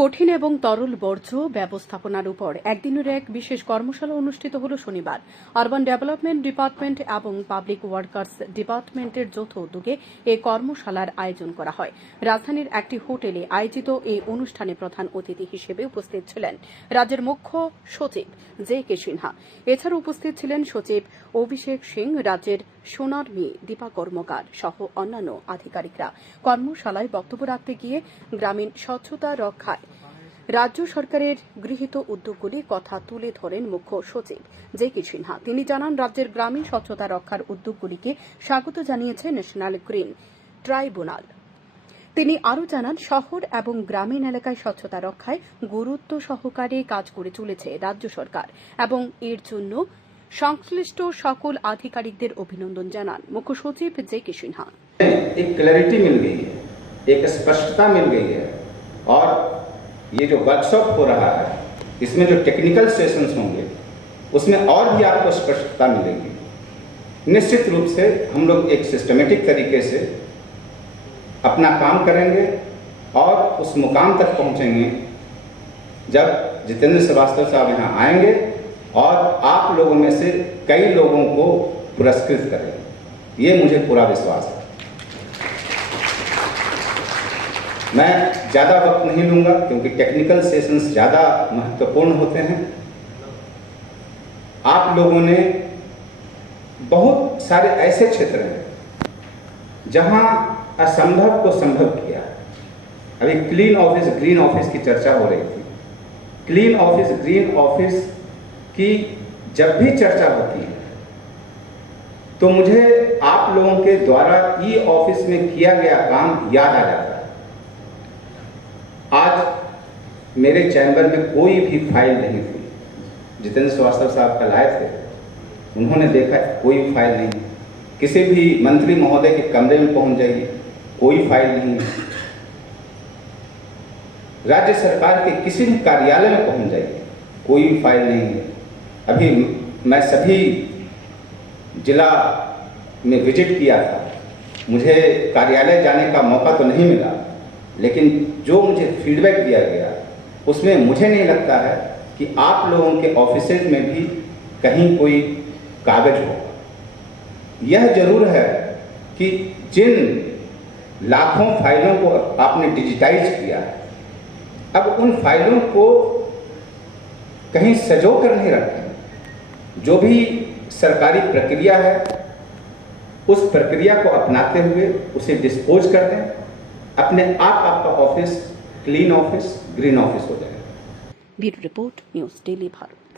কঠিন এবং তরল বর্জ্য ব্যবস্থাপনার উপর একদিনের এক বিশেষ কর্মশালা অনুষ্ঠিত হল শনিবার। আরবান ডেভেলপমেন্ট ডিপার্টমেন্ট এবং পাবলিক ওয়ার্কার্স ডিপার্টমেন্টের যৌথ উদ্যোগে এই কর্মশালার আয়োজন করা হয়। রাজধানীর একটি হোটেলে আয়োজিত এই অনুষ্ঠানে প্রধান অতিথি হিসেবে উপস্থিত ছিলেন রাজ্যের মুখ্য সচিব জে কে সিনহা। এছাড়া উপস্থিত ছিলেন সচিব অভিষেক সিং, রাজ্যের সোনার মেয়ে দীপা কর্মকার সহ অন্যান্য আধিকারিকরা। কর্মশালায় বক্তব্য রাখতে গিয়ে গ্রামীণ স্বচ্ছতা রক্ষায় রাজ্য সরকারের গৃহীত উদ্যোগগুলি কথা তুলে ধরেন মুখ্য সচিব জে কে সিনহা তিনি জানান রাজ্যের গ্রামীণ স্বচ্ছতা রক্ষার উদ্যোগগুলিকে স্বাগত জানিয়েছে ন্যাশনাল গ্রিন ট্রাইব্যুনাল তিনি আরও জানান শহর এবং গ্রামীণ এলাকায় স্বচ্ছতা রক্ষায় গুরুত্ব সহকারে কাজ করে চলেছে রাজ্য সরকার এবং এর জন্য সংশ্লিষ্ট সকল আধিকারিকদের অভিনন্দন জানান মুখ্য সচিব জে কে সিনহা एक क्लैरिटी मिल गई है एक स्पष्टता मिल गई है और ये जो वर्कशॉप हो रहा है, इसमें जो टेक्निकल सेशंस होंगे, उसमें और भी आपको स्पष्टता मिलेगी। निश्चित रूप से हम लोग एक सिस्टमेटिक तरीके से अपना काम करेंगे और उस मुकाम तक पहुँचेंगे जब जितेंद्र श्रीवास्तव साहब यहाँ आएँगे और आप लोगों में से कई लोगों को पुरस्कृत करेंगे। ये मुझे पूरा विश्वास है। मैं ज़्यादा वक्त नहीं लूँगा क्योंकि टेक्निकल सेशंस ज़्यादा महत्वपूर्ण होते हैं। आप लोगों ने बहुत सारे ऐसे क्षेत्र हैं जहाँ असंभव को संभव किया। अभी क्लीन ऑफ़िस ग्रीन ऑफ़िस की चर्चा हो रही थी। क्लीन ऑफ़िस ग्रीन ऑफ़िस की जब भी चर्चा होती है तो मुझे आप लोगों के द्वारा ई ऑफ़िस में किया गया काम याद आ जाता है। आज मेरे चैम्बर में कोई भी फ़ाइल नहीं थी जितेंद्र श्रीवास्तव साहब कल आए थे, उन्होंने देखा कोई फ़ाइल नहीं किसी भी मंत्री महोदय के कमरे में पहुँच जाइए, कोई फ़ाइल नहीं है। राज्य सरकार के किसी भी कार्यालय में पहुँच जाइए, कोई फ़ाइल नहीं है। अभी मैं सभी जिला में विज़िट किया था, मुझे कार्यालय जाने का मौका तो नहीं मिला। लेकिन जो मुझे फीडबैक दिया गया, उसमें मुझे नहीं लगता है कि आप लोगों के ऑफ़िस में भी कहीं कोई कागज़ हो। यह ज़रूर है कि जिन लाखों फाइलों को आपने डिजिटाइज किया, अब उन फाइलों को कहीं सजो कर नहीं रखें। जो भी सरकारी प्रक्रिया है, उस प्रक्रिया को अपनाते हुए उसे डिस्पोज कर दें। अपने आप आपका office clean office green office हो जाएगा। Bureau report, news, daily Bharat.